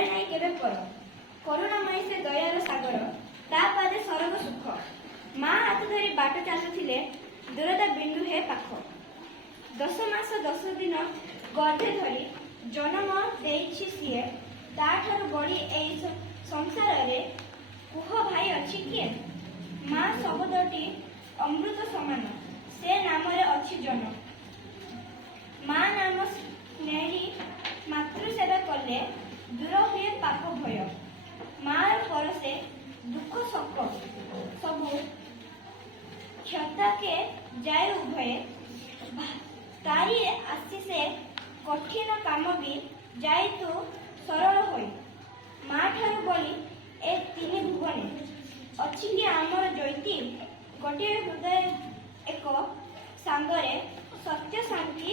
ଧରେ ନାହିଁ କେବେ ପର। କରୁଣାମୟୀ ସେ ଦୟାର ସାଗର, ତା ପାଦେ ସରଗ ସୁଖ। ମା ହାତ ଧରି ବାଟ ଚାଲୁଥିଲେ, ଦୂରତା ବିନ୍ଦୁ ହେ ପାଖ। 10 ମାସ 10 ଦିନ ଗର୍ଭେ ଧରି ଜନ୍ମ ଦେଇଛି ସିଏ, ତାଠାରୁ ବଳି ଏହି ସଂସାରରେ କୁହ ଭାଇ ଅଛି କିଏ? ମା ଶବ୍ଦଟି ଅମୃତ ସମାନ, ସେ ନାମରେ ଅଛି ଜନ। ମା ନାମ ନେଇ ମାତୃ ସେବା କଲେ, ଦୂର ହୁଏ ପାପ ଭୟ। ମାର ପରସେ ଦୁଃଖ ଶୋକ, ସବୁ କ୍ଷତାକେ ଯାଏ ଉଭୟେ। ତାରି ଆଶିଷେ କଠିନ କାମ ବି ଯାଇ ତୁ ସରଳ ହୋଇ। ମା ଠାରୁ ବଳି ଏ ତିନି ଭୁବନେ, ଅଛି କି ଆମର ଜ୍ୟୋତି? ଗୋଟିଏ ହୃଦୟ ଏକ ସାଙ୍ଗରେ ସତ୍ୟ ଶାନ୍ତି